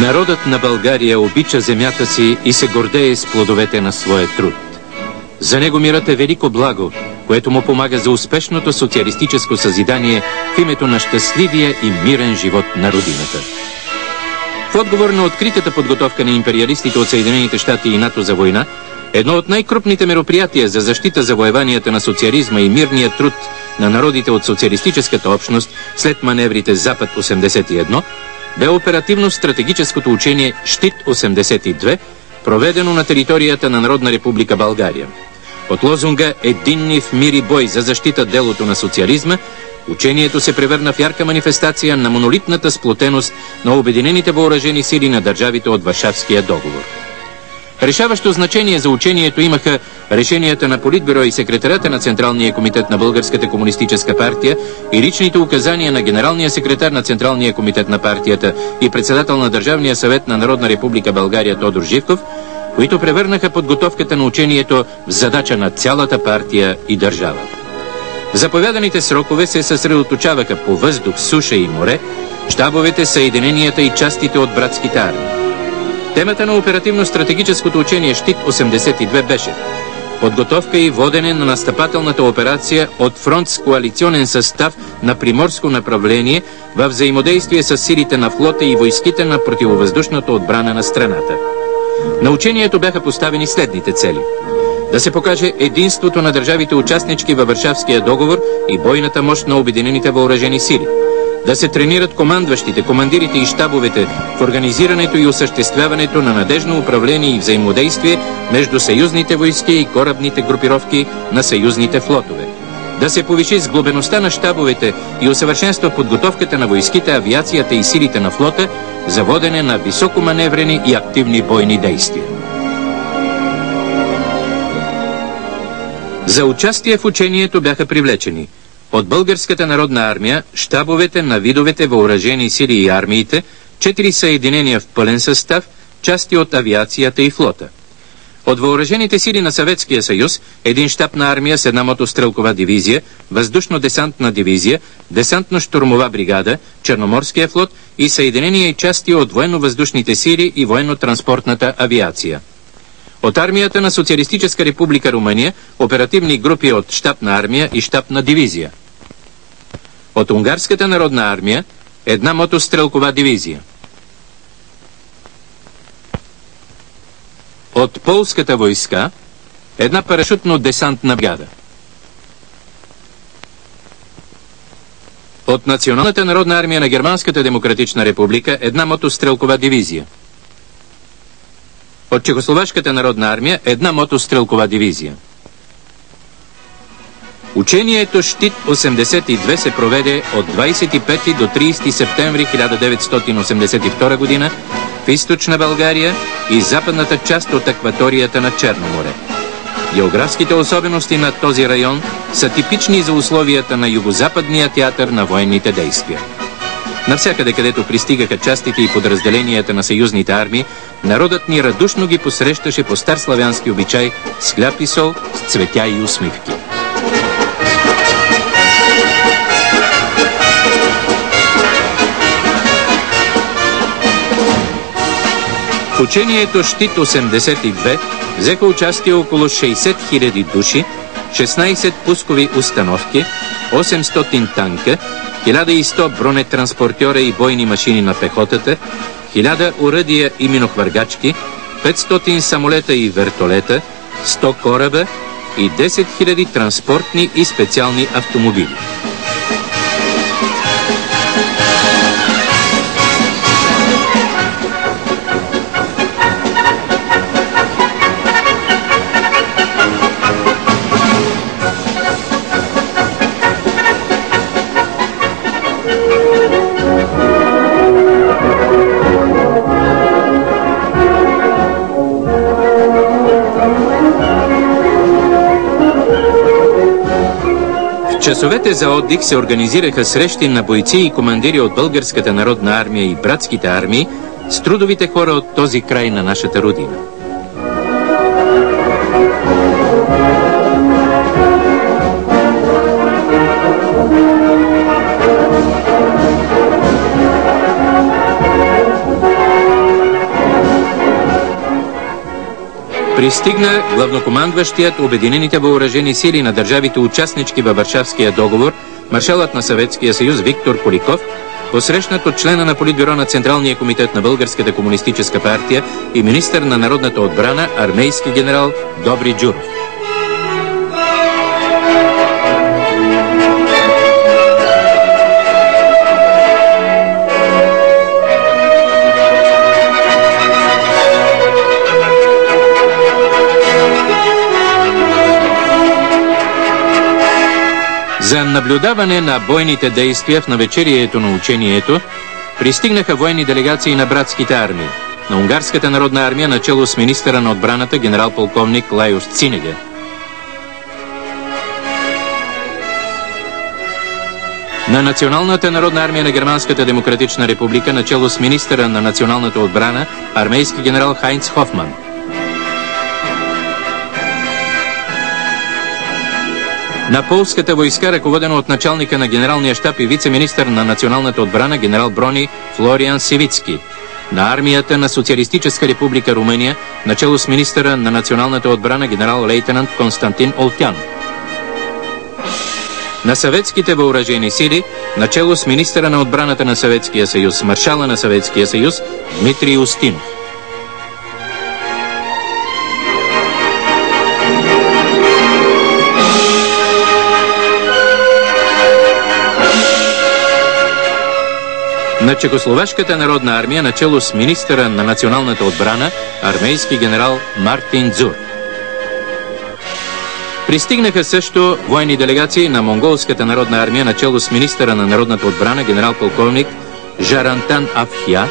Народът на България обича земята си и се гордее с плодовете на своя труд. За него мирът е велико благо, което му помага за успешното социалистическо съзидание в името на щастливия и мирен живот на родината. В отговор на откритата подготовка на империалистите от Съединените щати и НАТО за война, едно от най-крупните мероприятия за защита завоеванията на социализма и мирния труд на народите от социалистическата общност след маневрите Запад 81 бе оперативно-стратегическото учение Щит 82, проведено на територията на Народна република България. От лозунга «Единни в мир и бой за защита делото на социализма», учението се превърна в ярка манифестация на монолитната сплотеност на обединените въоръжени сили на държавите от Варшавския договор. Решаващо значение за учението имаха решенията на Политбюро и секретарята на Централния комитет на Българската комунистическа партия и личните указания на генералния секретар на Централния комитет на партията и председател на Държавния съвет на Народна република България Тодор Живков, които превърнаха подготовката на учението в задача на цялата партия и държава. В заповяданите срокове се съсредоточаваха по въздух, суша и море щабовете, съединенията и частите от братските армии. Темата на оперативно-стратегическото учение Щит 82 беше подготовка и водене на настъпателната операция от фронт с коалиционен състав на приморско направление във взаимодействие с силите на флота и войските на противовъздушната отбрана на страната. На учението бяха поставени следните цели: да се покаже единството на държавите участнички във Варшавския договор и бойната мощ на обединените въоръжени сили, да се тренират командващите, командирите и щабовете в организирането и осъществяването на надежно управление и взаимодействие между съюзните войски и корабните групировки на съюзните флотове, да се повиши сглобеността на щабовете и усъвършенства подготовката на войските, авиацията и силите на флота за водене на високоманеврени и активни бойни действия. За участие в учението бяха привлечени от Българската народна армия щабовете на видовете въоръжени сили и армиите, 4 съединения в пълен състав, части от авиацията и флота. От въоръжените сили на Съветския съюз, един щаб на армия с една мотострелкова дивизия, въздушно-десантна дивизия, десантно-штурмова бригада, Черноморския флот и съединения и части от военно-въздушните сили и военно-транспортната авиация. От армията на Социалистическа република Румъния, оперативни групи от щаб на армия и щаб на дивизия. От Унгарската народна армия, една мотострелкова дивизия. От полската войска, една парашютно-десантна бригада. От Националната народна армия на Германската демократична република, една мотострелкова дивизия. От Чехословашката народна армия, една мотострелкова дивизия. Учението Щит 82 се проведе от 25 до 30 септември 1982 година в източна България и западната част от акваторията на Черно море. Географските особености на този район са типични за условията на югозападния театър на военните действия. Навсякъде, където пристигаха частите и подразделенията на съюзните армии, народът ни радушно ги посрещаше по стар славянски обичай с хляб и сол, с цветя и усмивки. В учението Щит 82 взеха участие около 60 000 души, 16 пускови установки, 800 танка, 1100 бронетранспортьора и бойни машини на пехотата, 1000 оръдия и минохвъргачки, 500 самолета и вертолета, 100 кораба и 10 000 транспортни и специални автомобили. В часовете за отдих се организираха срещи на бойци и командири от Българската народна армия и братските армии с трудовите хора от този край на нашата родина. Пристигна главнокомандващият Обединените въоръжени сили на държавите участнички във Варшавския договор, маршалът на Съветския съюз Виктор Куликов, посрещнат от члена на Политбюро на Централния комитет на Българската комунистическа партия и министър на народната отбрана, армейски генерал Добри Джуров. За наблюдаване на бойните действия в навечерието на учението пристигнаха военни делегации на братските армии, на Унгарската народна армия начело с министъра на отбраната генерал-полковник Лайош Цинеге, на Националната народна армия на Германската демократична република начело с министъра на националната отбрана армейски генерал Хайнц Хофман, на полската войска, ръководено от началника на генералния щаб и вице-министър на националната отбрана генерал Брони Флориан Сивицки, на армията на Социалистическа република Румъния, начело с министъра на националната отбрана генерал-лейтенант Константин Олтян, на съветските въоръжени сили, начело с министъра на отбраната на Съветския съюз, маршала на Съветския съюз Дмитрий Устинов. На Чехословашката народна армия начело с министъра на националната отбрана армейски генерал Мартин Дзур. Пристигнаха също военни делегации на Монголската народна армия начело с министъра на народната отбрана генерал-полковник Жарантан Афхия,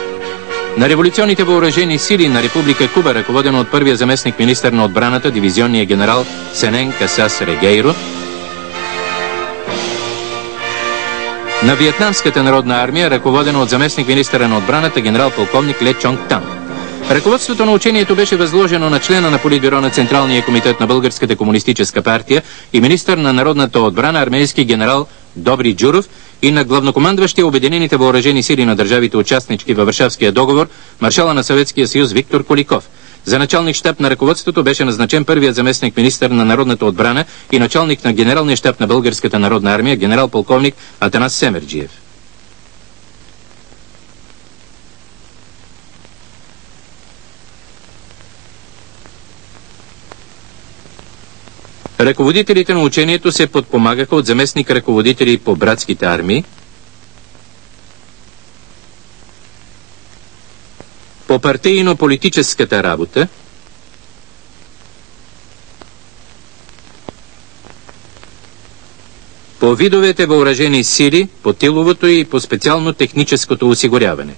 на революционните въоръжени сили на Република Куба, ръководено от първия заместник министър на отбраната дивизионния генерал Сенен Касас Регейро, на Виетнамската народна армия, ръководена от заместник министъра на отбраната генерал-полковник Ле Чонг Тан. Ръководството на учението беше възложено на члена на Политбюро на Централния комитет на Българската комунистическа партия и министър на народната отбрана армейски генерал Добри Джуров и на главнокомандващия Обединените въоръжени сили на държавите участнички във Варшавския договор маршала на Съветския съюз Виктор Куликов. За началник щаб на ръководството беше назначен първият заместник министър на народната отбрана и началник на генералния щаб на Българската народна армия генерал-полковник Атанас Семерджиев. Ръководителите на учението се подпомагаха от заместник ръководители по братските армии, по партийно-политическата работа, по видовете въоръжени сили, по тиловото и по специално техническото осигуряване.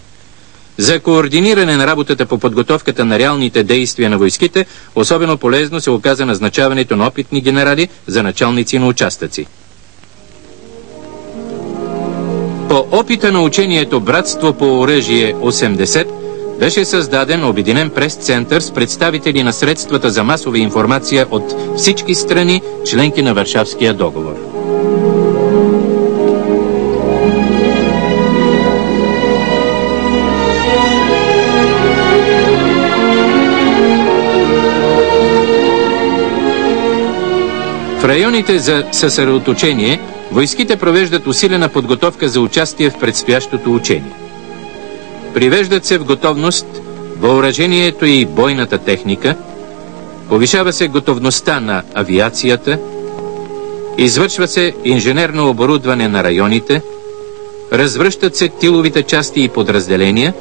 За координиране на работата по подготовката на реалните действия на войските, особено полезно се оказа назначаването на опитни генерали за началници на участъци. По опита на учението Братство по оръжие 80 беше създаден обединен прес-център с представители на средствата за масова информация от всички страни, членки на Варшавския договор. В районите за съсредоточение войските провеждат усилена подготовка за участие в предстоящото учение. Привеждат се в готовност въоръжението и бойната техника, повишава се готовността на авиацията, извършва се инженерно оборудване на районите, развръщат се тиловите части и подразделения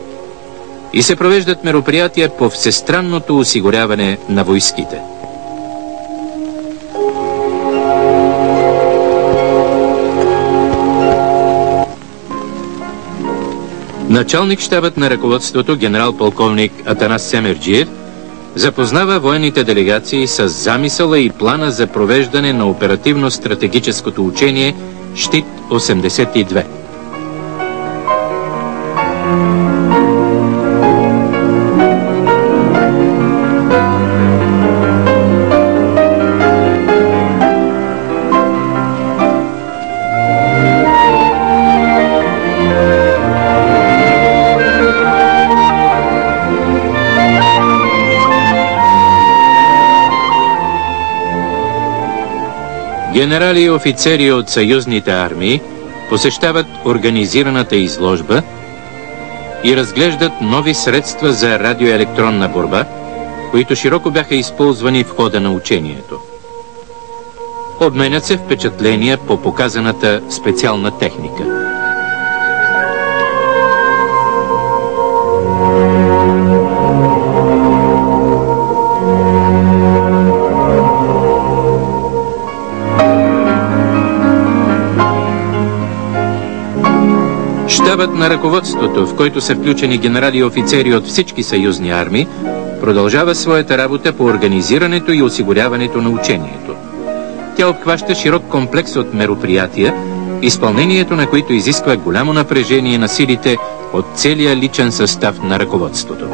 и се провеждат мероприятия по всестранното осигуряване на войските. Началник щабът на ръководството генерал-полковник Атанас Семерджиев запознава военните делегации с замисъла и плана за провеждане на оперативно-стратегическото учение Щит 82. Генерали и офицери от съюзните армии посещават организираната изложба и разглеждат нови средства за радиоелектронна борба, които широко бяха използвани в хода на учението. Обменят се впечатления по показаната специална техника. Щабът на ръководството, в който са включени генерали и офицери от всички съюзни армии, продължава своята работа по организирането и осигуряването на учението. Тя обхваща широк комплекс от мероприятия, изпълнението на които изисква голямо напрежение на силите от целия личен състав на ръководството.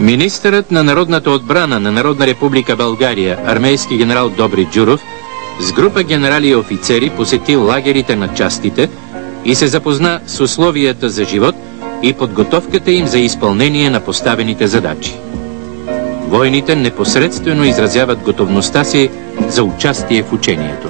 Министърът на народната отбрана на Народна република България, армейски генерал Добри Джуров, с група генерали и офицери посети лагерите на частите и се запозна с условията за живот и подготовката им за изпълнение на поставените задачи. Войните непосредствено изразяват готовността си за участие в учението.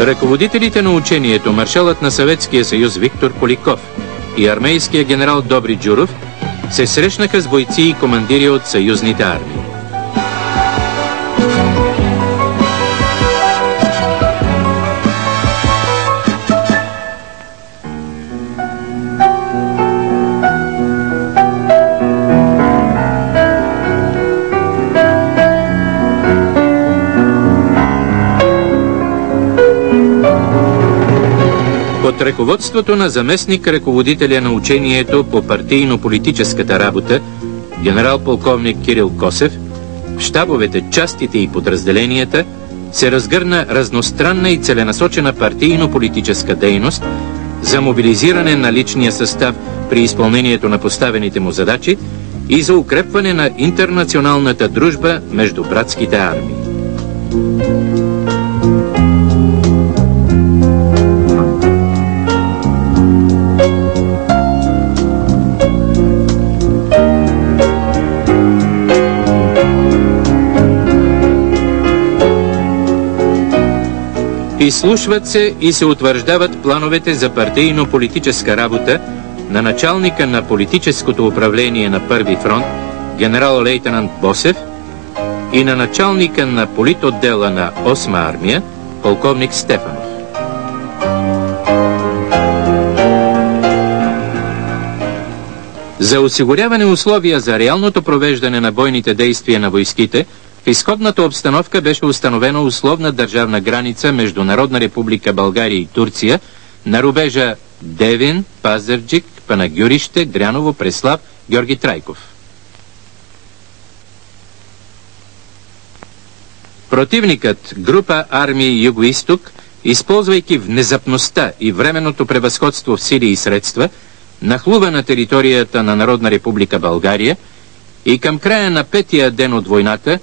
Ръководителите на учението, маршалът на Съветския съюз Виктор Куликов и армейския генерал Добри Джуров, се срещнаха с бойци и командири от съюзните армии. Под ръководството на заместник ръководителя на учението по партийно-политическата работа, генерал-полковник Кирил Косев, в щабовете, частите и подразделенията се разгърна разностранна и целенасочена партийно-политическа дейност за мобилизиране на личния състав при изпълнението на поставените му задачи и за укрепване на интернационалната дружба между братските армии. Изслушват се и се утвърждават плановете за партийно-политическа работа на началника на политическото управление на Първи фронт, генерал-лейтенант Босев, и на началника на политотдела на 8-ма армия, полковник Стефанов. За осигуряване условия за реалното провеждане на бойните действия на войските, в изходната обстановка беше установена условна държавна граница между Народна република България и Турция на рубежа Девин, Пазарджик, Панагюрище, Дряново, Преслав, Георги Трайков. Противникът, група армии Юго-Изток, използвайки внезапността и временното превъзходство в сили и средства, нахлува на територията на Народна република България и към края на 5-тия ден от войната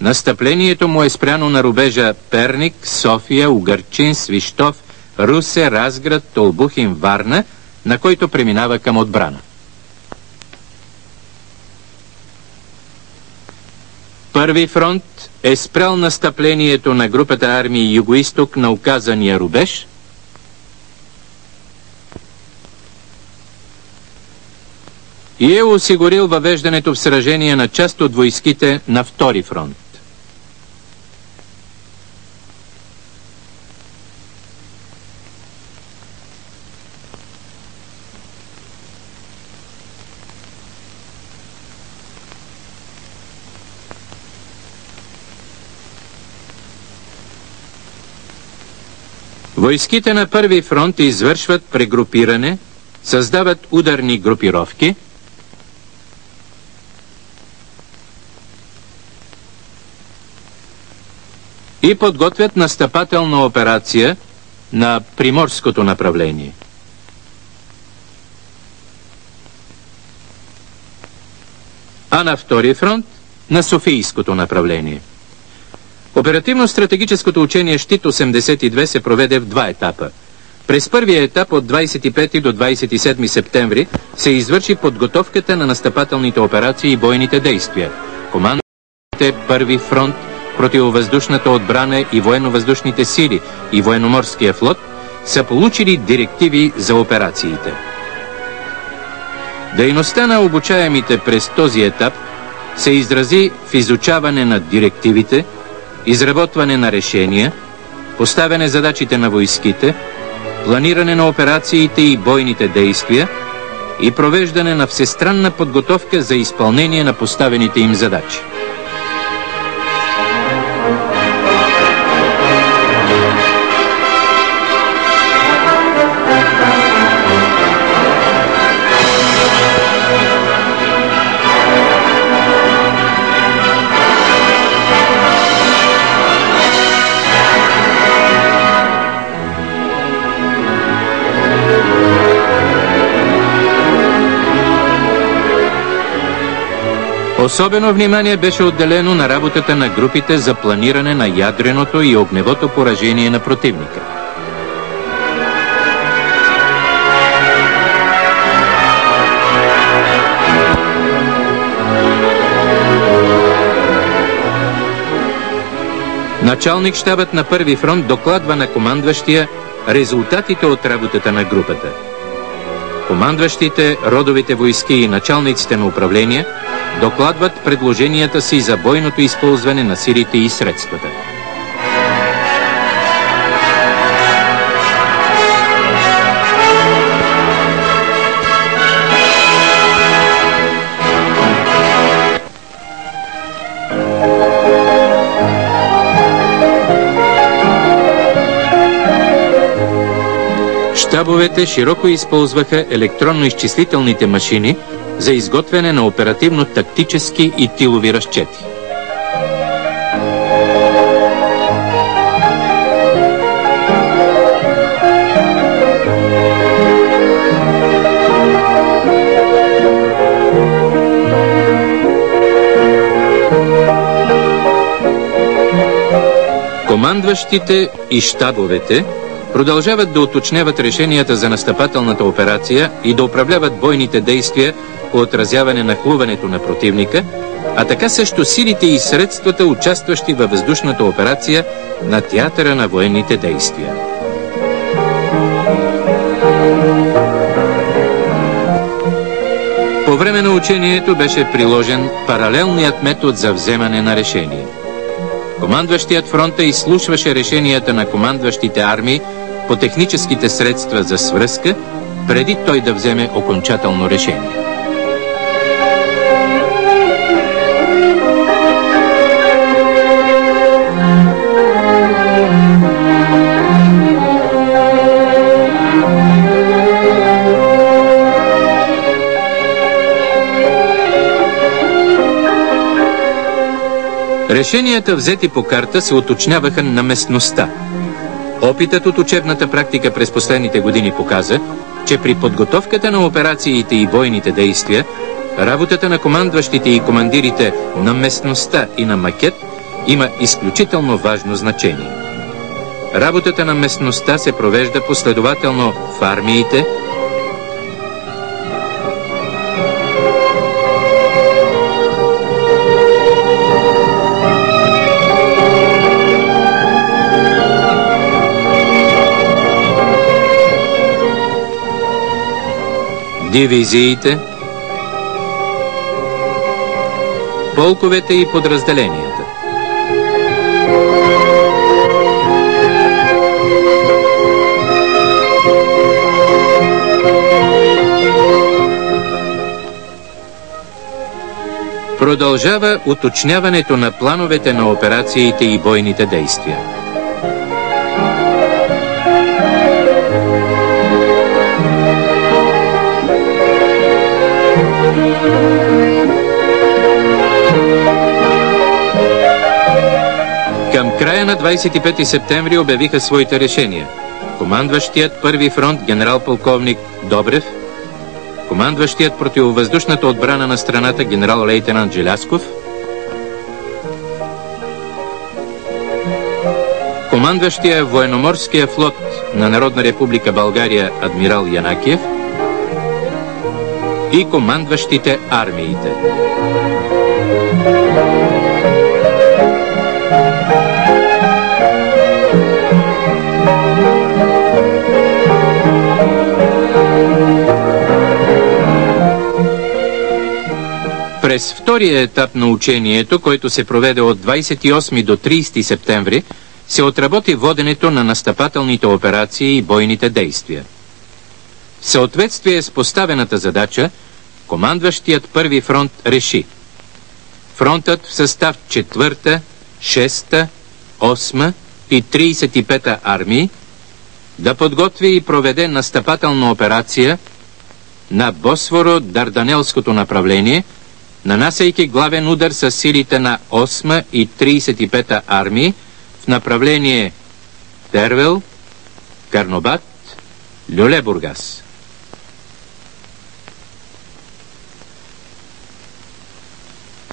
настъплението му е спряно на рубежа Перник, София, Угърчин, Свищов, Русе, Разград, Толбухин, Варна, на който преминава към отбрана. Първи фронт е спрял настъплението на групата армии Юго-Изток на указания рубеж и е осигурил въвеждането в сражение на част от войските на втори фронт. Войските на първи фронт извършват прегрупиране, създават ударни групировки и подготвят настъпателна операция на приморското направление. А на втори фронт на софийското направление. Оперативно-стратегическото учение Щит 82 се проведе в два етапа. През първия етап от 25 до 27 септември се извърши подготовката на настъпателните операции и бойните действия. Командите първи фронт, противовъздушната отбрана и военно-въздушните сили и военноморския флот са получили директиви за операциите. Дейността на обучаемите през този етап се изрази в изучаване на директивите, изработване на решения, поставяне задачите на войските, планиране на операциите и бойните действия и провеждане на всестранна подготовка за изпълнение на поставените им задачи. Особено внимание беше отделено на работата на групите за планиране на ядреното и огневото поражение на противника. Началник щабът на първи фронт докладва на командващия резултатите от работата на групата. Командващите родовите войски и началниците на управление докладват предложенията си за бойното използване на силите и средствата. Щабовете широко използваха електронно-изчислителните машини за изготвяне на оперативно-тактически и тилови разчети. Командващите и щабовете продължават да уточняват решенията за настъпателната операция и да управляват бойните действия по отразяване на хлуването на противника, а така също силите и средствата, участващи във въздушната операция на театъра на военните действия. По време на учението беше приложен паралелният метод за вземане на решение. Командващият фронта изслушваше решенията на командващите армии по техническите средства за свръзка, преди той да вземе окончателно решение. Решенията, взети по карта, се уточняваха на местността. Опитът от учебната практика през последните години показа, че при подготовката на операциите и бойните действия, работата на командващите и командирите на местността и на макет има изключително важно значение. Работата на местността се провежда последователно в армиите, дивизиите, полковете и подразделенията. Продължава уточняването на плановете на операциите и бойните действия. Към края на 25 септември обявиха своите решения. Командващият първи фронт генерал-полковник Добрев, командващият противовъздушната отбрана на страната генерал-лейтенант Желязков, командващия военноморския флот на Народна република България адмирал Янакиев и командващите армиите. През втория етап на учението, който се проведе от 28 до 30 септември, се отработи воденето на настъпателните операции и бойните действия. В съответствие с поставената задача, командващият първи фронт реши: фронтът в състав 4-та, 6-та, 8-та и 35-та армии да подготви и проведе настъпателна операция на Босфоро-Дарданелското направление, нанасяйки главен удар с силите на 8-та и 35-та армии в направление Тервел, Карнобат, Люлебургас.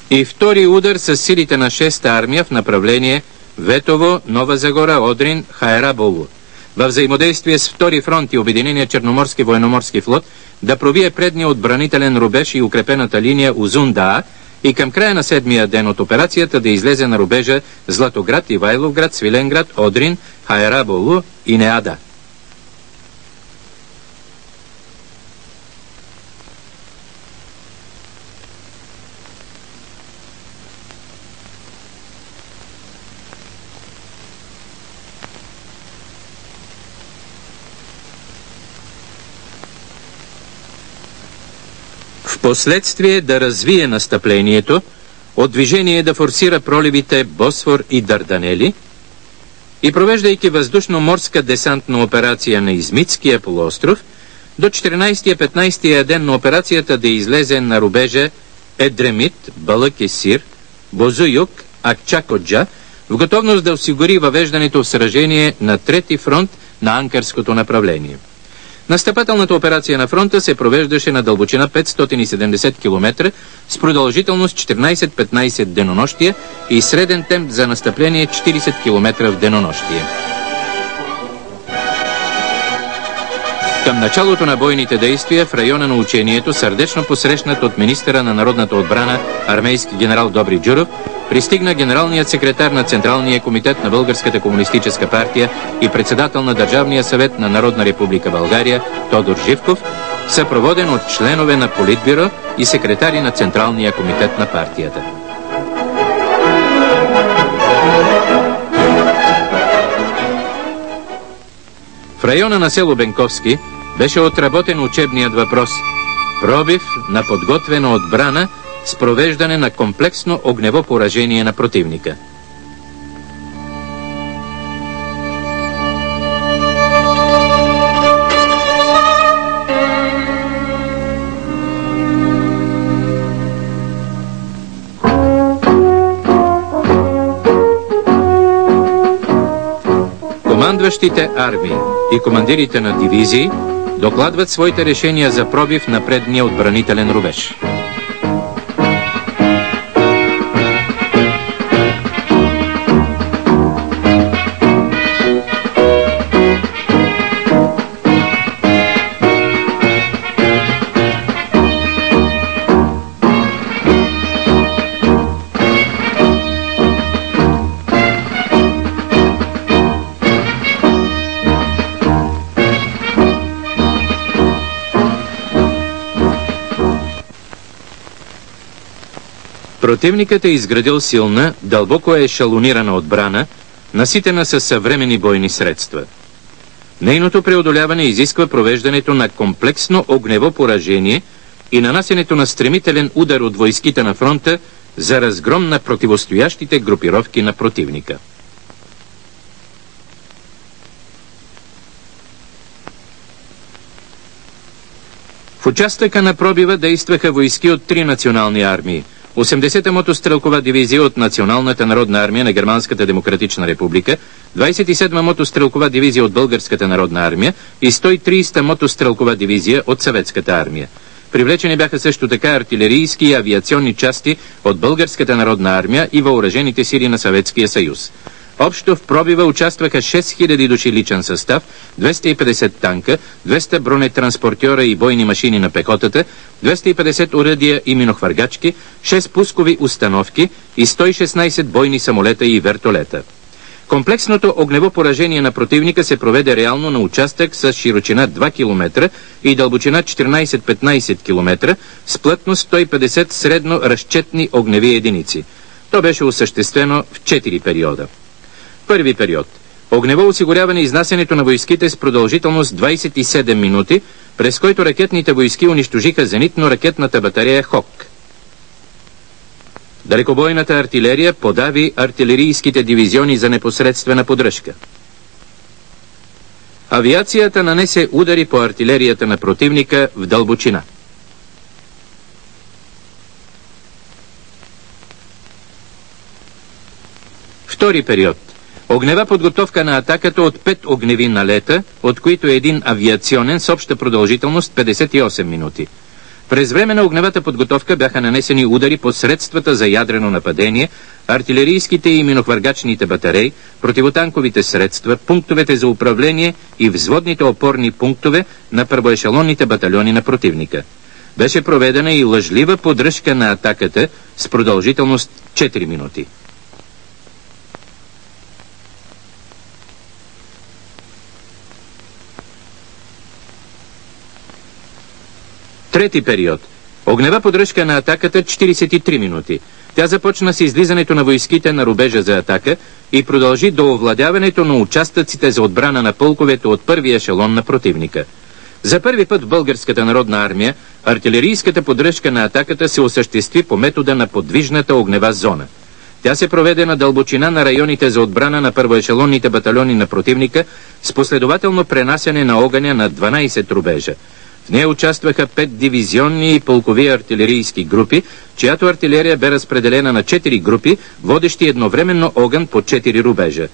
И втори удар с силите на 6-та армия в направление Ветово, Нова Загора, Одрин, Хайраболо. Във взаимодействие с втори фронт и Обединения Черноморски военноморски флот да пробие предния отбранителен рубеж и укрепената линия Узун-Даа и към края на седмия ден от операцията да излезе на рубежа Златоград, Ивайловград, Свиленград, Одрин, Хайраболо и Неада. Впоследствие да развие настъплението, от движение да форсира проливите Босфор и Дарданели и провеждайки въздушно-морска десантна операция на Измитския полуостров, до 14-15 ден на операцията да излезе на рубежа Едремит, Балък-Есир, Бозуюк, Акчакоджа, в готовност да осигури въвеждането в сражение на трети фронт на Анкарското направление. Настъпателната операция на фронта се провеждаше на дълбочина 570 км с продължителност 14-15 денонощия и среден темп за настъпление 40 км в денонощие. Към началото на бойните действия в района на учението, сърдечно посрещнат от министъра на народната отбрана армейски генерал Добри Джуров, пристигна генералният секретар на Централния комитет на Българската комунистическа партия и председател на Държавния съвет на Народна република България Тодор Живков, съпроводен от членове на Политбюро и секретари на Централния комитет на партията. В района на село Бенковски беше отработен учебният въпрос «Пробив на подготвена отбрана с провеждане на комплексно огнево поражение на противника». командващите армии и командирите на дивизии докладват своите решения за пробив на предния отбранителен рубеж. Противникът е изградил силна, дълбоко ешелонирана отбрана, наситена със съвременни бойни средства. Нейното преодоляване изисква провеждането на комплексно огнево поражение и нанасенето на стремителен удар от войските на фронта за разгром на противостоящите групировки на противника. В участъка на пробива действаха войски от 3 национални армии: 80-та мотострелкова дивизия от Националната народна армия на Германската демократична република, 27-ма мотострелкова дивизия от Българската народна армия и 130-та мотострелкова дивизия от Съветската армия. Привлечени бяха също така артилерийски и авиационни части от Българската народна армия и въоръжените сили на Съветския съюз. Общо в пробива участваха 6000 души личен състав, 250 танка, 200 бронетранспортьора и бойни машини на пехотата, 250 оръдия и минохвъргачки, 6 пускови установки и 116 бойни самолета и вертолета. Комплексното огнево поражение на противника се проведе реално на участък с широчина 2 км и дълбочина 14-15 км с плътност 150 средно разчетни огневи единици. То беше осъществено в 4 периода. Първи период. Огнево осигуряване изнасянето на войските с продължителност 27 минути, през който ракетните войски унищожиха зенитно-ракетната батарея ХОК. Далекобойната артилерия подави артилерийските дивизиони за непосредствена поддръжка. Авиацията нанесе удари по артилерията на противника в дълбочина. Втори период. Огнева подготовка на атаката от 5 огневи налета, от които един авиационен с обща продължителност 58 минути. През време на огневата подготовка бяха нанесени удари по средствата за ядрено нападение, артилерийските и минохвъргачните батареи, противотанковите средства, пунктовете за управление и взводните опорни пунктове на първоешелонните батальони на противника. Беше проведена и лъжлива поддръжка на атаката с продължителност 4 минути. Трети период. Огнева поддръжка на атаката 43 минути. Тя започна с излизането на войските на рубежа за атака и продължи до овладяването на участъците за отбрана на полковете от първия ешелон на противника. За първи път в Българската народна армия артилерийската поддръжка на атаката се осъществи по метода на подвижната огнева зона. Тя се проведе на дълбочина на районите за отбрана на първоешелонните батальони на противника с последователно пренасяне на огъня на 12 рубежа. В нея участваха 5 дивизионни и полкови артилерийски групи, чиято артилерия бе разпределена на 4 групи, водещи едновременно огън по 4 рубежа.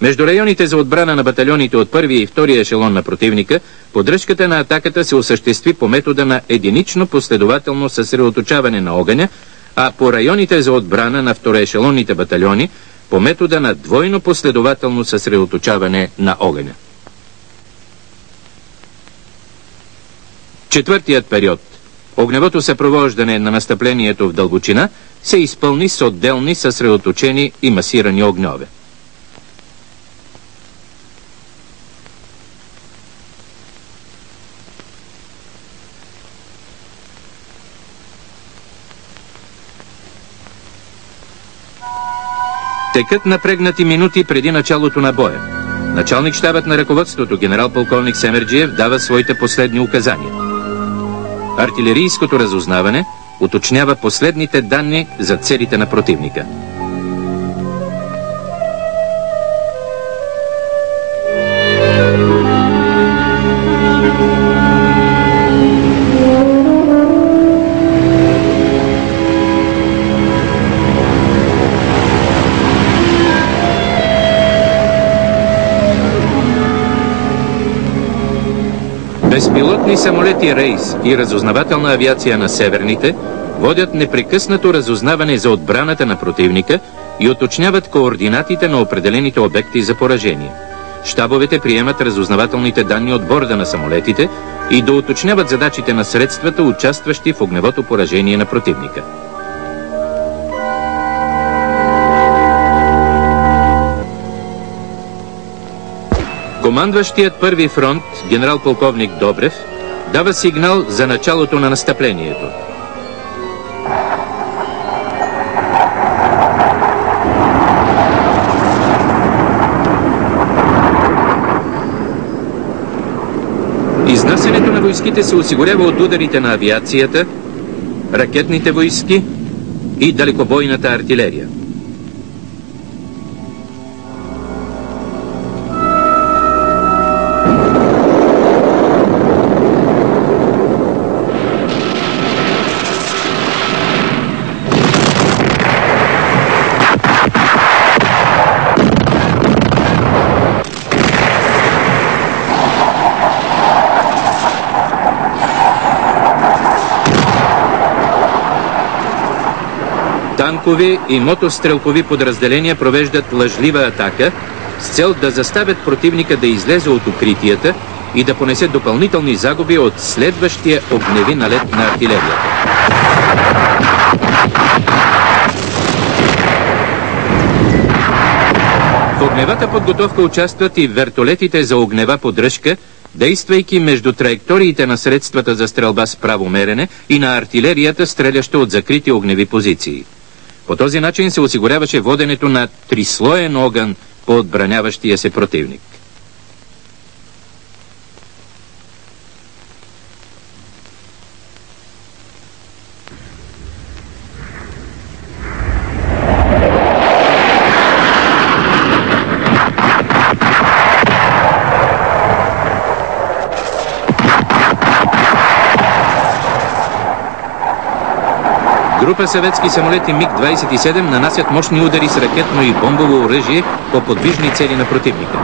Между районите за отбрана на батальоните от първия и втория ешелон на противника, поддръжката на атаката се осъществи по метода на единично последователно съсредоточаване на огъня, а по районите за отбрана на второешелонните батальони по метода на двойно последователно съсредоточаване на огъня. Четвъртият период. Огневото съпровождане на настъплението в дълбочина се изпълни с отделни съсредоточени и масирани огньове. Текат напрегнати минути преди началото на боя. Началник щабът на ръководството, генерал-полковник Семерджиев, дава своите последни указания. Артилерийското разузнаване уточнява последните данни за целите на противника. ракетни самолети Рейс и разузнавателна авиация на северните водят непрекъснато разузнаване за отбраната на противника и уточняват координатите на определените обекти за поражение. Щабовете приемат разузнавателните данни от борда на самолетите и доуточняват задачите на средствата, участващи в огневото поражение на противника. Командващият първи фронт, генерал-полковник Добрев, дава сигнал за началото на настъплението. Изнасянето на войските се осигурява от ударите на авиацията, ракетните войски и далекобойната артилерия. Танкови и мотострелкови подразделения провеждат лъжлива атака с цел да заставят противника да излезе от укритията и да понесе допълнителни загуби от следващия огневи налет на артилерията. В огневата подготовка участват и вертолетите за огнева поддръжка, действайки между траекториите на средствата за стрелба с право мерене и на артилерията, стреляща от закрити огневи позиции. По този начин се осигуряваше воденето на трислоен огън по отбраняващия се противник. Група съветски самолети МиГ-27 нанасят мощни удари с ракетно и бомбово оръжие по подвижни цели на противника.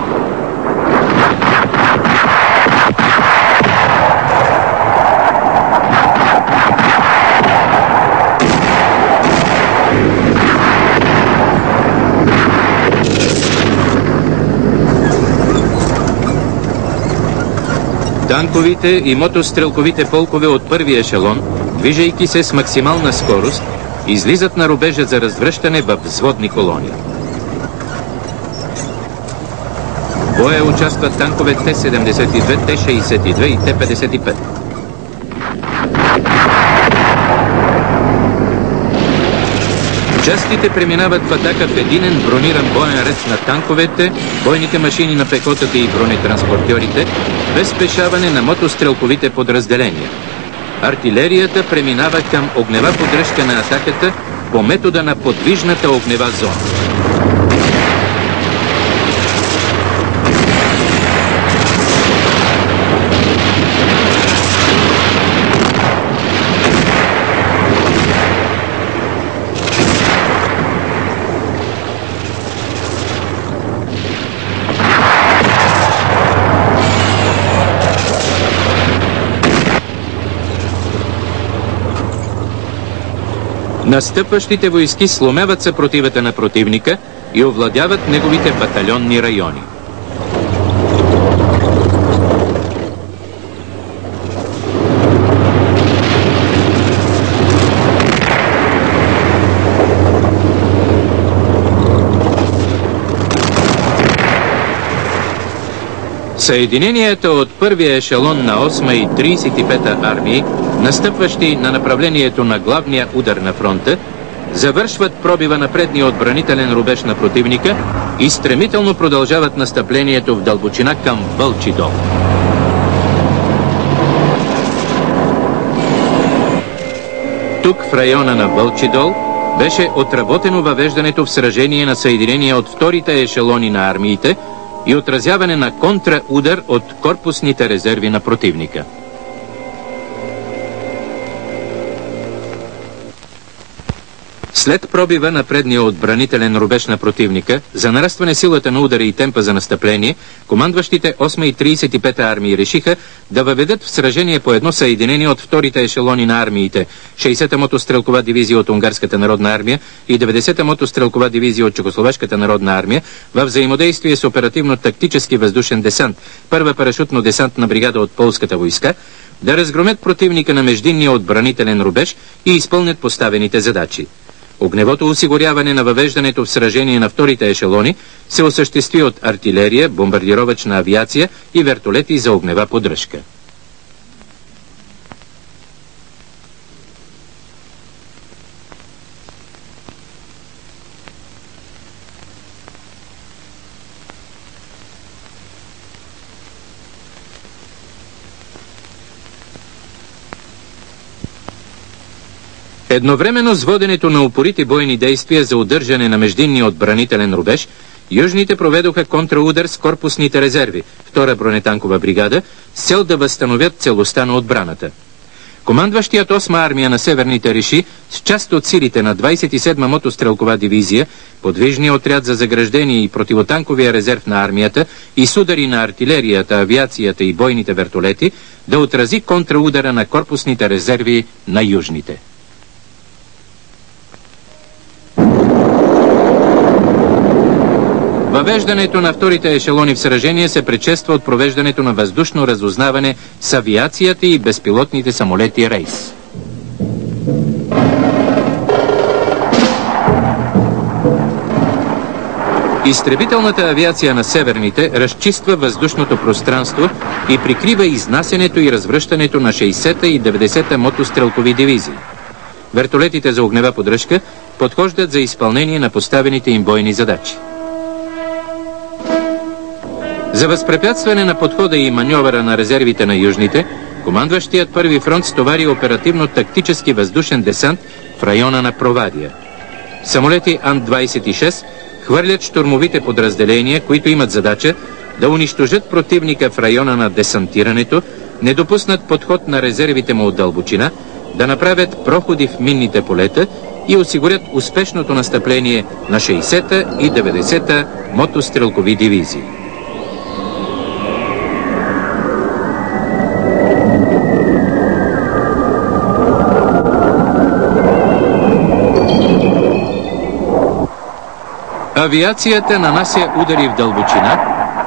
Танковите и мотострелковите полкове от първия ешелон, движейки се с максимална скорост, излизат на рубежа за развръщане във взводни колони. В боя участват танкове Т-72, Т-62 и Т-55. Частите преминават в атака в единен брониран боен ред на танковете, бойните машини на пехотата и бронетранспортьорите, без спешаване на мотострелковите подразделения. Артилерията преминава към огнева поддръжка на атаката по метода на подвижната огнева зона. Настъпващите войски сломяват съпротивата на противника и овладяват неговите батальонни райони. Съединенията от първия ешелон на 8 и 35-та армии, настъпващи на направлението на главния удар на фронта, завършват пробива на предния отбранителен рубеж на противника и стремително продължават настъплението в дълбочина към Вълчи дол. Тук, в района на Вълчи дол, беше отработено въвеждането в сражение на съединения от вторите ешелони на армиите и отразяване на контраудар от корпусните резерви на противника. След пробива на предния отбранителен рубеж на противника, за нарастване силата на удара и темпа за настъпление, командващите 8 и 35-та армии решиха да въведат в сражение по едно съединение от вторите ешелони на армиите, 60-та мотострелкова дивизия от Унгарската народна армия и 90-та мотострелкова дивизия от Чехословашката народна армия, във взаимодействие с оперативно-тактически въздушен десант, първа парашютно-десантна бригада от полската войска, да разгромят противника на междинния отбранителен рубеж и изпълнят поставените задачи. Огневото осигуряване на въвеждането в сражение на вторите ешелони се осъществи от артилерия, бомбардировъчна авиация и вертолети за огнева поддръжка. Едновременно с воденето на упорити бойни действия за удържане на междинния отбранителен рубеж, южните проведоха контраудар с корпусните резерви, втора бронетанкова бригада, с цел да възстановят целостта на отбраната. Командващият 8-ма армия на Северните реши с част от силите на 27-ма мотострелкова дивизия, подвижния отряд за заграждение и противотанковия резерв на армията и с удари на артилерията, авиацията и бойните вертолети да отрази контраудара на корпусните резерви на южните. Въвеждането на вторите ешелони в сражение се предшества от провеждането на въздушно разузнаване с авиацията и безпилотните самолети Рейс. Изтребителната авиация на Северните разчиства въздушното пространство и прикрива изнасянето и развръщането на 60-та и 90-та мотострелкови дивизии. Вертолетите за огнева поддръжка подхождат за изпълнение на поставените им бойни задачи. За възпрепятстване на подхода и маньовъра на резервите на южните, командващият първи фронт стовари оперативно-тактически въздушен десант в района на Провадия. Самолети Ан-26 хвърлят щурмовите подразделения, които имат задача да унищожат противника в района на десантирането, не допуснат подход на резервите му от дълбочина, да направят проходи в минните полета и осигурят успешното настъпление на 60-та и 90-та мотострелкови дивизии. Авиацията нанася удари в дълбочина,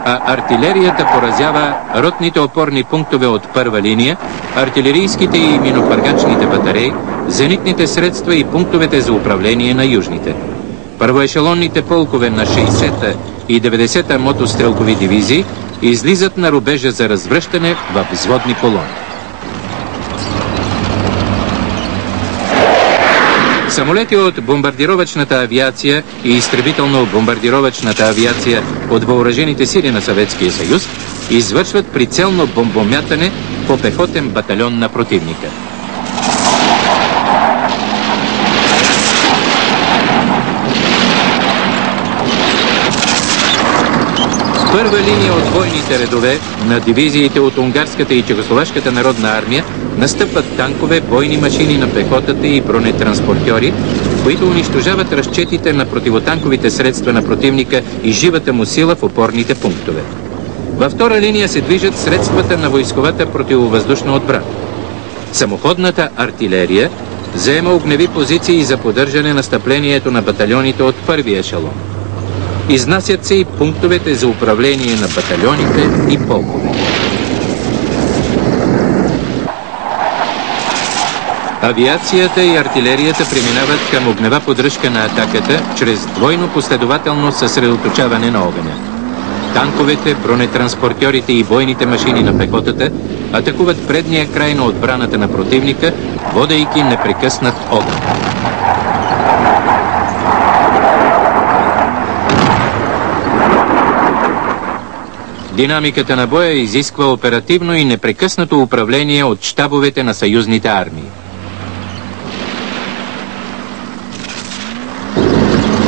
а артилерията поразява ротните опорни пунктове от първа линия, артилерийските и минопъргачните батареи, зенитните средства и пунктовете за управление на южните. Първоешелонните полкове на 60-та и 90-та мотострелкови дивизии излизат на рубежа за развръщане в взводни колони. Самолети от бомбардировъчната авиация и изтребително-бомбардировъчната авиация от въоръжените сили на Съветския съюз извършват прицелно бомбомятане по пехотен батальон на противника. Първа линия от бойните редове на дивизиите от Унгарската и Чехословашката народна армия настъпват танкове, бойни машини на пехотата и бронетранспортьори, които унищожават разчетите на противотанковите средства на противника и живата му сила в опорните пунктове. Във втора линия се движат средствата на войсковата противовъздушна отбрана. Самоходната артилерия заема огневи позиции за поддържане настъплението на батальоните от първия ешелон. Изнасят се и пунктовете за управление на батальоните и полкове. Авиацията и артилерията преминават към огнева поддръжка на атаката чрез двойно последователно съсредоточаване на огъня. Танковете, бронетранспортьорите и бойните машини на пехотата атакуват предния край на отбраната на противника, водейки непрекъснат огън. Динамиката на боя изисква оперативно и непрекъснато управление от щабовете на съюзните армии.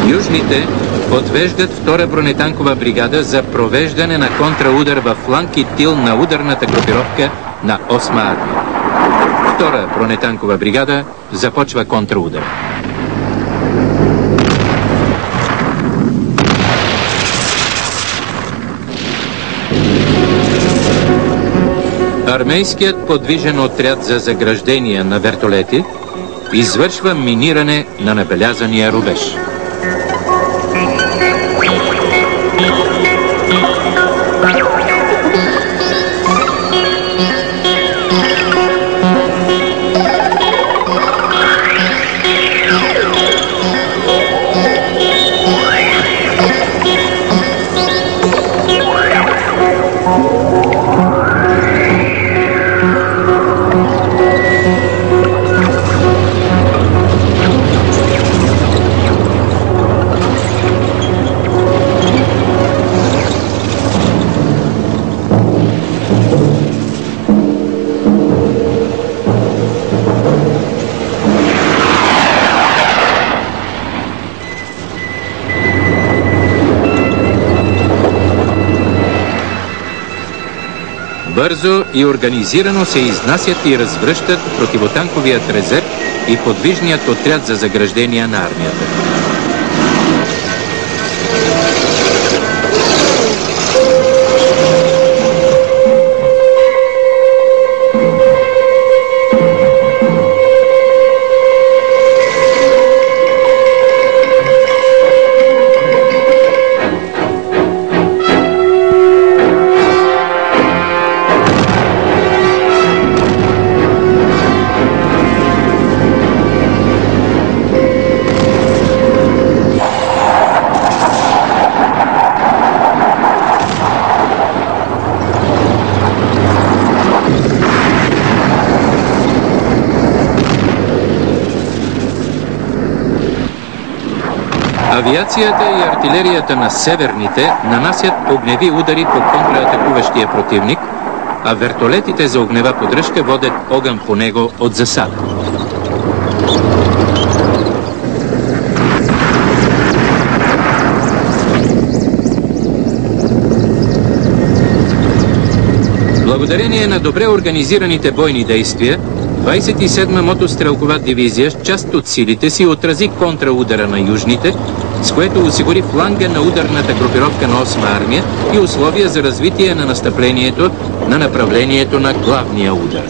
Южните подвеждат втора бронетанкова бригада за провеждане на контраудар във фланг и тил на ударната групировка на 8-ма армия. Втора бронетанкова бригада започва контраудар. Армейският подвижен отряд за заграждения на вертолети извършва миниране на набелязания рубеж. Бързо и организирано се изнасят и развръщат противотанковият резерв и подвижният отряд за заграждения на армията. Авиацията и артилерията на северните нанасят огневи удари по контратакуващия противник, а вертолетите за огнева поддръжка водят огън по него от засада. Благодарение на добре организираните бойни действия, 27-ма мотострелкова дивизия с част от силите си отрази контраудара на южните, с което осигури фланга на ударната групировка на 8-ма армия и условия за развитие на настъплението на направлението на главния удар.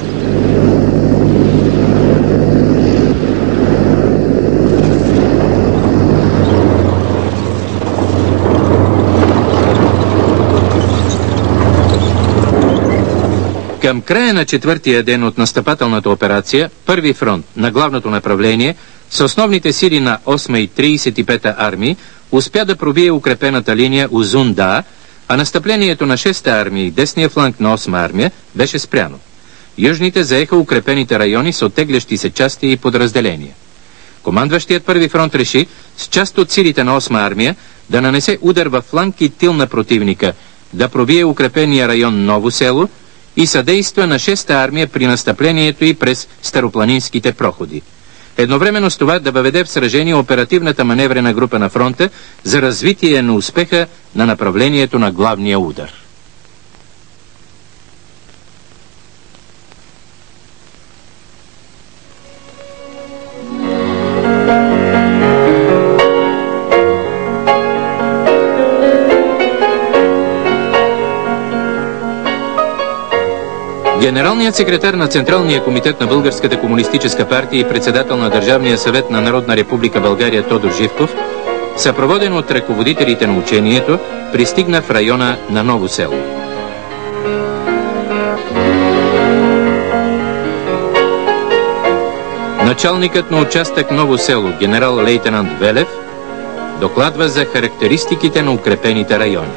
Към края на четвъртия ден от настъпателната операция, първи фронт на главното направление с основните сили на 8-ма и 35-та армии успя да пробие укрепената линия Узун-Да, а настъплението на 6-та армия и десния фланг на 8-ма армия беше спряно. Южните заеха укрепените райони с оттеглящи се части и подразделения. Командващият първи фронт реши с част от силите на 8-ма армия да нанесе удар във фланг и тил на противника, да пробие укрепения район Ново село и съдейства на 6-та армия при настъплението и през старопланинските проходи. Едновременно с това да въведе в сражение оперативната маневрена група на фронта за развитие на успеха на направлението на главния удар. Генералният секретар на Централния комитет на Българската комунистическа партия и председател на Държавния съвет на Народна република България Тодор Живков, съпроводен от ръководителите на учението, пристигна в района на Ново село. Началникът на участък Ново село, генерал-лейтенант Велев, докладва за характеристиките на укрепените райони.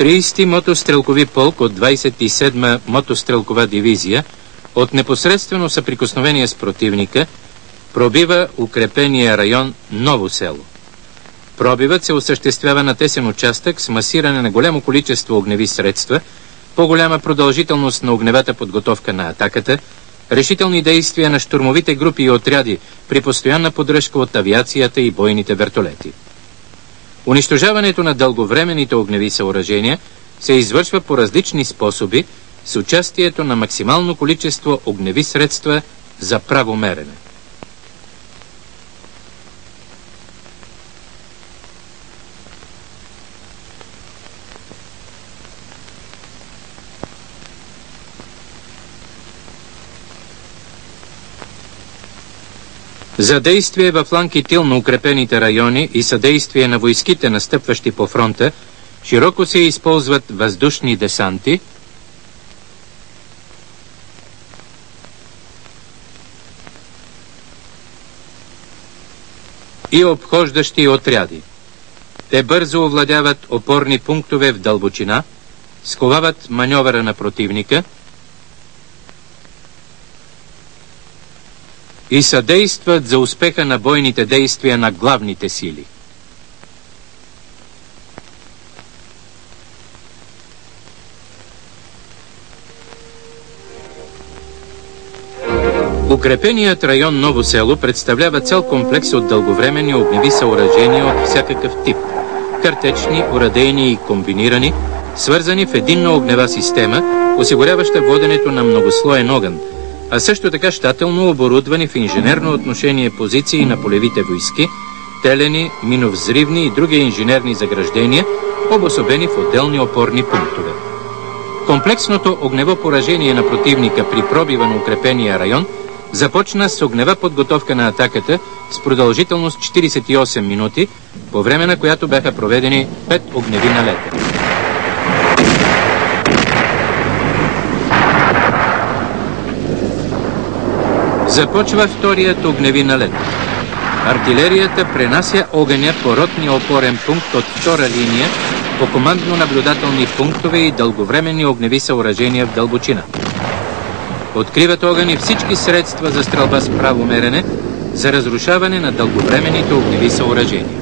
30-ти мотострелкови полк от 27-ма мотострелкова дивизия от непосредствено съприкосновение с противника пробива укрепения район Ново село. Пробивът се осъществява на тесен участък с масиране на голямо количество огневи средства, по-голяма продължителност на огневата подготовка на атаката, решителни действия на щурмовите групи и отряди при постоянна поддръжка от авиацията и бойните вертолети. Унищожаването на дълговременните огневи съоръжения се извършва по различни способи с участието на максимално количество огневи средства за право мерене. За действие във фланг и тил на укрепените райони и съдействие на войските, настъпващи по фронта, широко се използват въздушни десанти, и обхождащи отряди. Те бързо овладяват опорни пунктове в дълбочина, сковават маньовъра на противника и съдействат за успеха на бойните действия на главните сили. Укрепеният район Ново село представлява цял комплекс от дълговременни огневи съоръжения от всякакъв тип. Картечни, орадейни и комбинирани, свързани в единна огнева система, осигуряваща воденето на многослоен огън, а също така щателно оборудвани в инженерно отношение позиции на полевите войски, телени, миновзривни и други инженерни заграждения, обособени в отделни опорни пунктове. Комплексното огнево поражение на противника при пробива на укрепения район започна с огнева подготовка на атаката с продължителност 48 минути, по време на която бяха проведени 5 огневи налета. Започва вторият огневи налет. Артилерията пренася огъня по ротния опорен пункт от втора линия по командно-наблюдателни пунктове и дълговременни огневи съоръжения в дълбочина. Откриват огън и всички средства за стрелба с право мерене за разрушаване на дълговременните огневи съоръжения.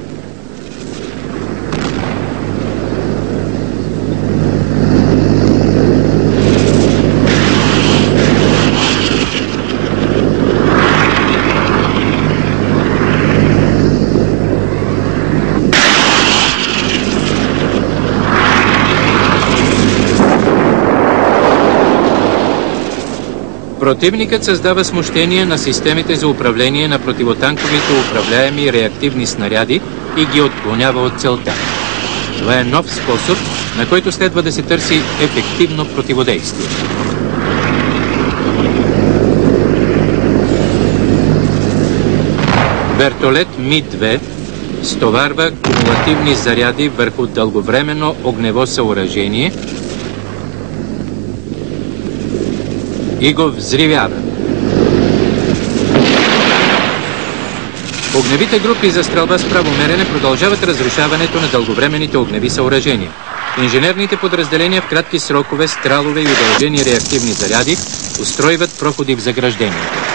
Противникът създава смущение на системите за управление на противотанковите управляеми реактивни снаряди и ги отклонява от целта. Това е нов способ, на който следва да се търси ефективно противодействие. Вертолет Ми-2 стоварва кумулативни заряди върху дълговременно огнево съоръжение и го взривява. Огневите групи за стрелба с правомерене продължават разрушаването на дълговременните огневи съоръжения. Инженерните подразделения в кратки срокове с тралове и удължени реактивни заряди устройват проходи в заграждението.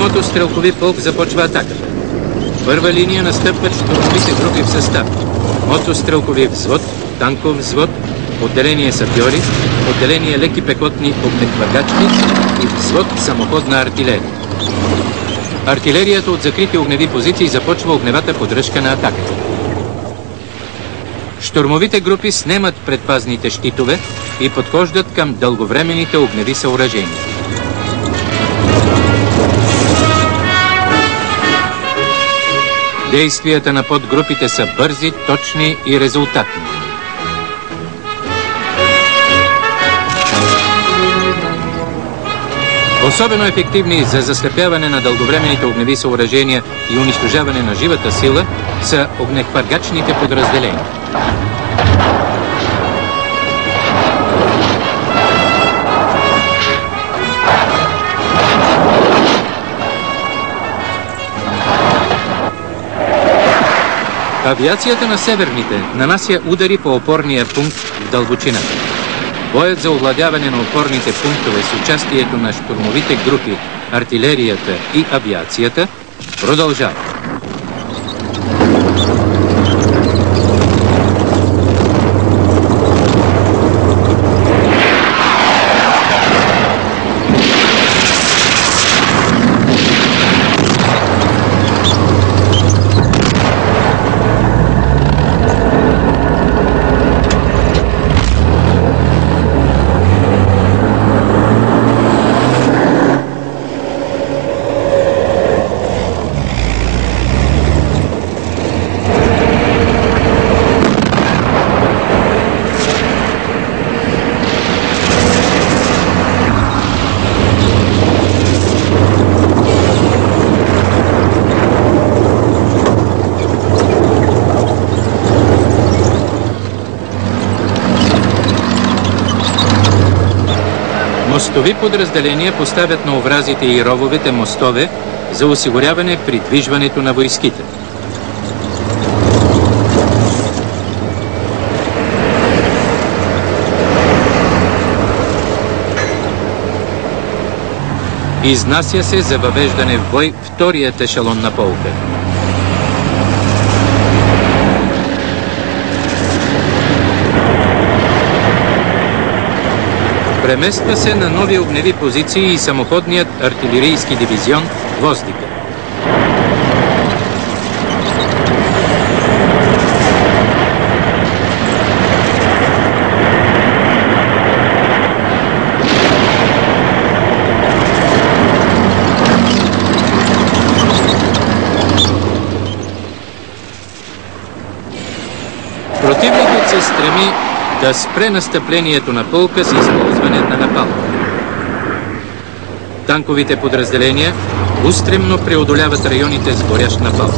Мотострелкови полк започва атаката. Първа линия настъпват щурмовите групи в състав. Мотострелкови взвод, танков взвод, отделение сапьори, отделение леки пехотни огнехвъргачни и взвод самоходна артилерия. Артилерията от закрити огневи позиции започва огневата поддръжка на атаката. Щурмовите групи снемат предпазните щитове и подхождат към дълговременните огневи съоръжения. Действията на подгрупите са бързи, точни и резултатни. Особено ефективни за заслепяване на дълговременните огневи съоръжения и унищожаване на живата сила са огнехвъргачните подразделения. Авиацията на северните нанася удари по опорния пункт в дълбочината. Боят за овладяване на опорните пунктове с участието на щурмовите групи, артилерията и авиацията продължава. Мостови подразделения поставят на овразите и рововете мостове за осигуряване придвижването на войските. Изнася се за въвеждане в бой вторият ешелон на полка. Премества се на нови огневи позиции и самоходният артилерийски дивизион «Гвоздика». Противникът се стреми да спре настъплението на полка с използване на напалм. Танковите подразделения устремно преодоляват районите с горящ напалм.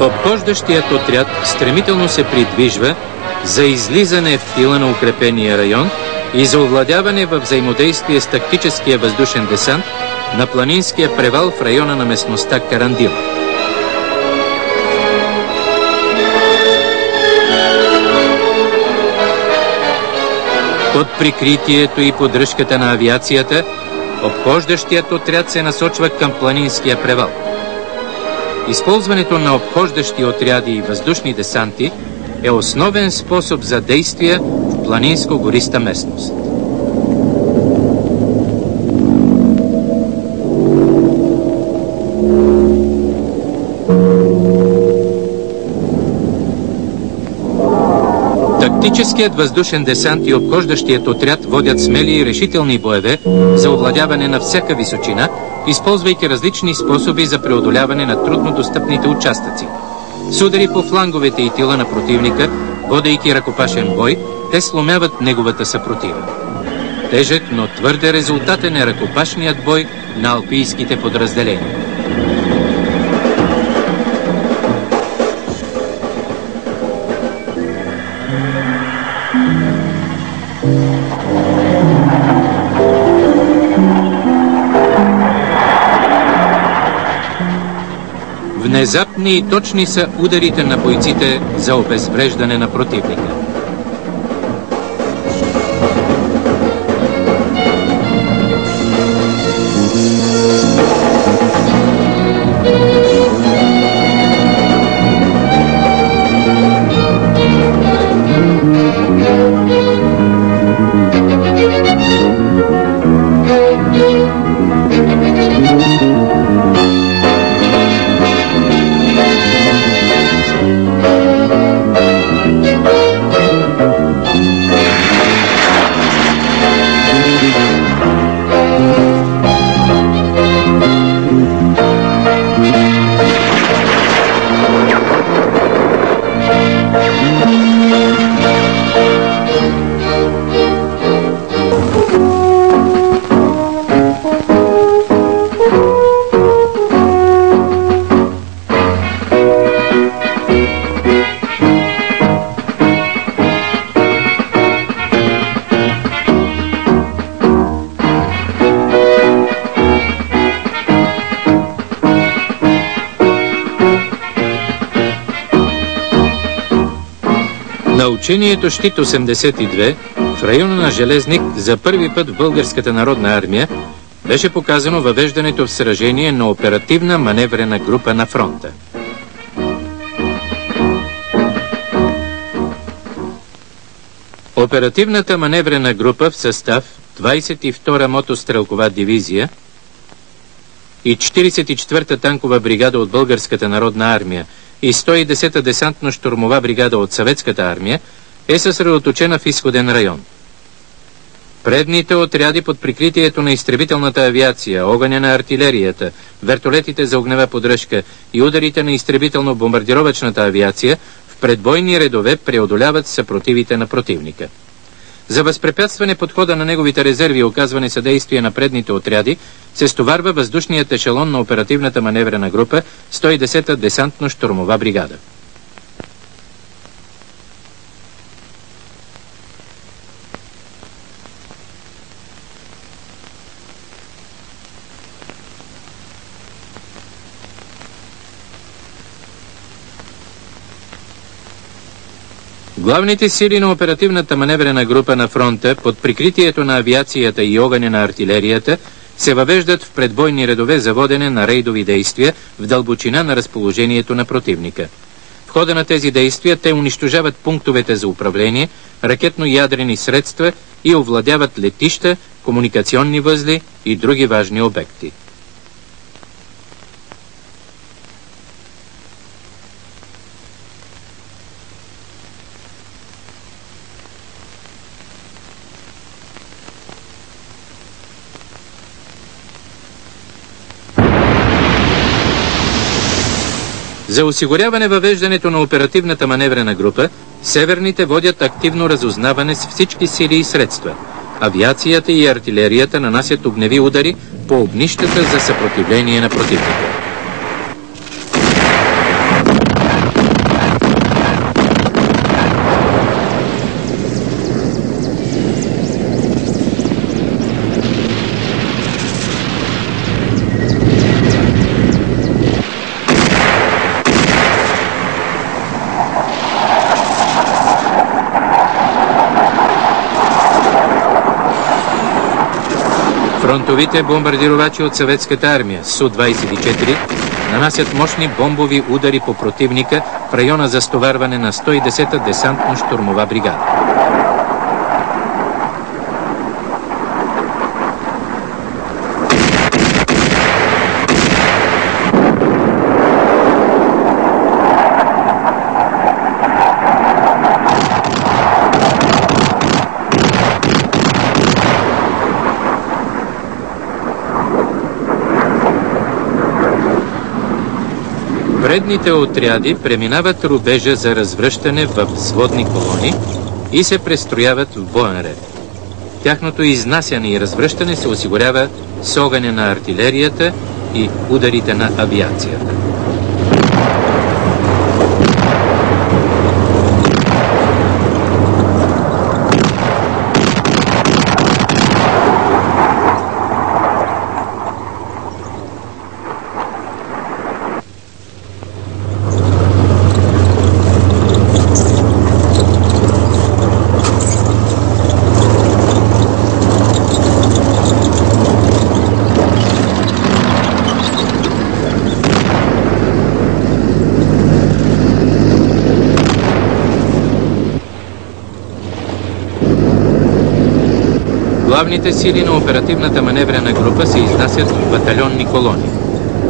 Обхождащият отряд стремително се придвижва за излизане в тила на укрепения район и за овладяване във взаимодействие с тактическия въздушен десант на планинския превал в района на местността Карандил. Под прикритието и поддръжката на авиацията, обхождащият отряд се насочва към планинския превал. Използването на обхождащи отряди и въздушни десанти е основен способ за действие в планинско-гориста местност. Тактическият въздушен десант и обхождащият отряд водят смели и решителни боеве за овладяване на всяка височина, използвайки различни способи за преодоляване на труднодостъпните участъци. С удари по фланговете и тила на противника, водейки ръкопашен бой, те сломяват неговата съпротива. Тежък, но твърде резултатен е ръкопашният бой на алпийските подразделения. Внезапни и точни са ударите на бойците за обезвреждане на противника. На учението Щит 82 в района на Железник за първи път в Българската народна армия беше показано въвеждането в сражение на оперативна маневрена група на фронта. Оперативната маневрена група в състав 22-та мотострелкова дивизия и 44-та танкова бригада от Българската народна армия и 110-та десантно-щурмова бригада от Съветската армия е съсредоточена в изходен район. Предните отряди под прикритието на изтребителната авиация, огъня на артилерията, вертолетите за огнева поддръжка и ударите на изтребително-бомбардировъчната авиация в предбойни редове преодоляват съпротивите на противника. За възпрепятстване подхода на неговите резерви и оказване съдействие на предните отряди, се стоварва въздушният ешелон на оперативната маневрена група 110-та десантно-щурмова бригада. Главните сили на оперативната маневрена група на фронта под прикритието на авиацията и огъня на артилерията се въвеждат в предбойни редове за водене на рейдови действия в дълбочина на разположението на противника. В хода на тези действия те унищожават пунктовете за управление, ракетно-ядрени средства и овладяват летища, комуникационни възли и други важни обекти. За осигуряване въвеждането на оперативната маневрена група, северните водят активно разузнаване с всички сили и средства. Авиацията и артилерията нанасят огневи удари по огнищата за съпротивление на противника. Фронтовите бомбардировачи от съветската армия Су-24 нанасят мощни бомбови удари по противника в района за стоварване на 110-та десантно-щурмова бригада. Предните отряди преминават рубежа за развръщане в взводни колони и се престрояват в боен ред. Тяхното изнасяне и развръщане се осигурява с огъня на артилерията и ударите на авиацията. Главните сили на оперативната маневрена група се изнасят в батальонни колони.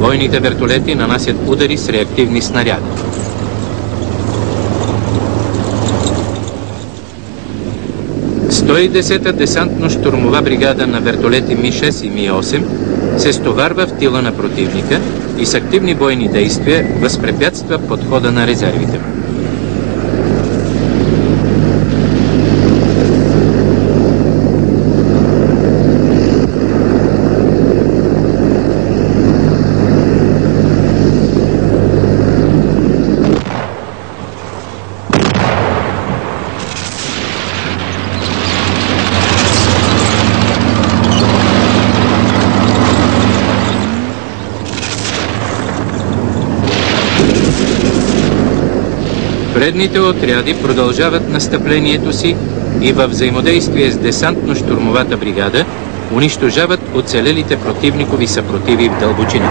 Бойните вертолети нанасят удари с реактивни снаряди. Та десантно-щурмова бригада на вертолети Ми-6 и Ми-8 се стоварва в тила на противника и с активни бойни действия възпрепятства подхода на резервите. Предните отряди продължават настъплението си и във взаимодействие с десантно-щурмовата бригада унищожават оцелелите противникови съпротиви в дълбочина.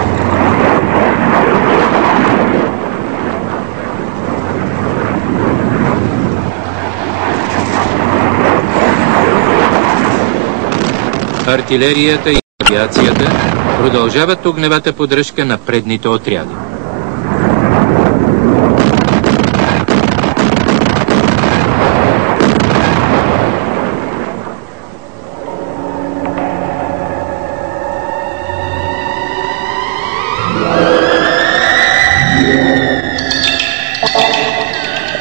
Артилерията и авиацията продължават огневата поддръжка на предните отряди.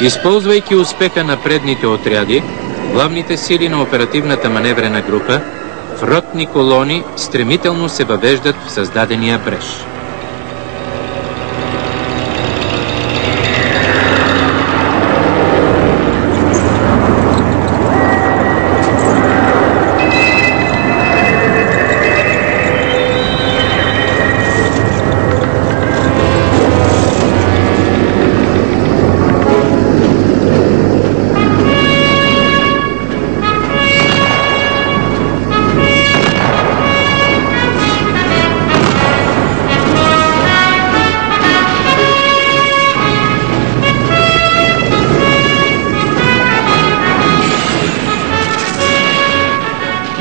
Използвайки успеха на предните отряди, главните сили на оперативната маневрена група в ротни колони стремително се въвеждат в създадения бреж.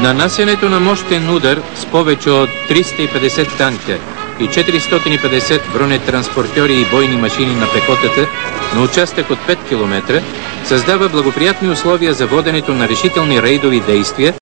Нанасянето на мощен удар с повече от 350 танка и 450 бронетранспортьори и бойни машини на пехотата на участък от 5 км създава благоприятни условия за воденето на решителни рейдови действия